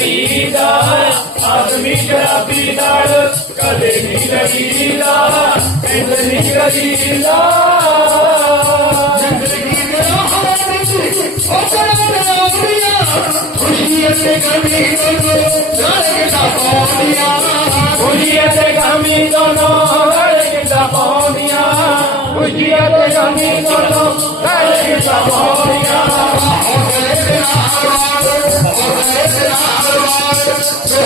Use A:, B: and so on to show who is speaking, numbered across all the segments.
A: ਲੜੀਦਾ ਆਦਮੀ ਸ਼ਰਾਬੀ ਨਾਲ ਕਦੇ ਨਹੀਂ ਲੜੀਦਾ, ਪਿੰਡ ਨਹੀਂ ਲੜੀਦਾ
B: ਜ਼ਿੰਦਗੀ ਦੇ ਹਾਲਾਤ ਵਿੱਚ ਉਹ ਸਰਵਨ ਆਉਂਦੀਆਂ ਖੁਸ਼ੀ ਅਤੇ ਗਮੀ ਦੋਨੋਂ ਨਾਲ ਕਿਤਾ ਪਾਉਂਦੀਆਂ
A: ਖੁਸ਼ੀ ਅਤੇ ਗਮੀ ਦੋਨੋਂ ਨਾਲ ਕਿਤਾ ਪਾਉਂਦੀਆਂ ਖੁਸ਼ੀ ਅਤੇ ਗਮੀ ਦੋਨੋਂ ਨਾਲ ਕਿਤਾ ਪਾਉਂਦੀਆਂ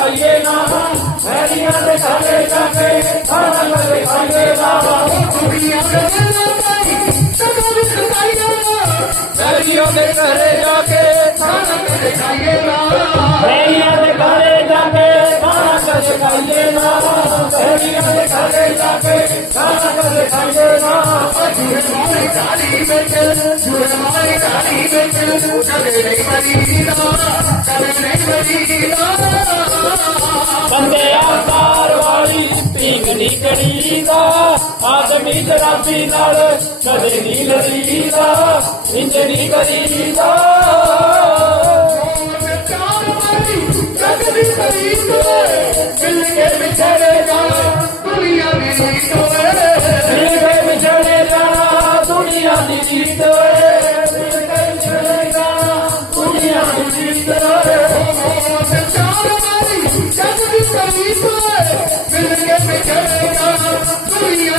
A: दिखाइए नावा हरिया दिखाए जाके हरंग दिखाइए नावा हरियों के घरे जाके हरंग दिखाइए नावा हरिया दिखाए जाके हरंग दिखाइए नावा हरिया दिखाए जाके हरंग दिखाइए नावा झूठमारी काली बेच झूठमारी काली बेच चले नहीं मरीना चले नहीं मरीना ਨਹੀਂ ਕਰੀਦਾ ਆਦਮੀ ਜਰਾਬੀ ਨਾਲ ਕਦੇ ਨਹੀਂ ਲੜੀਦਾ ਇੰਜ ਨਹੀਂ ਕਰੀਦਾ। ਮਿਲ ਕੇ ਵਿਛੜੇ ਜਾਣਾ ਦੁਨੀਆ ਦੀ ਜੀਤ ਓਏ ਮਿਲ ਕੇ ਜਾਣਾ ਦੁਨੀਆ ਦੀ ਜੀਤ ਓਏ। ਮਿਲ ਕੇ ਜਾਣਾ ਦੁਨੀਆ ਦੀ ਜੀਤ ਓਏ। ਮਿਲ ਕੇ ਜਾਣਾ ਦੁਨੀਆ ਦੀ ਜੀਤ ਓਏ। ਆਦਮੀ ਵਾਲੀ ਠੀਕ ਨਹੀਂ ਕਰੀਦਾ ਆਦਮੀ ਜਰਾਬੀ ਨਾਲ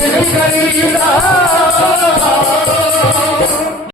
A: Thank you.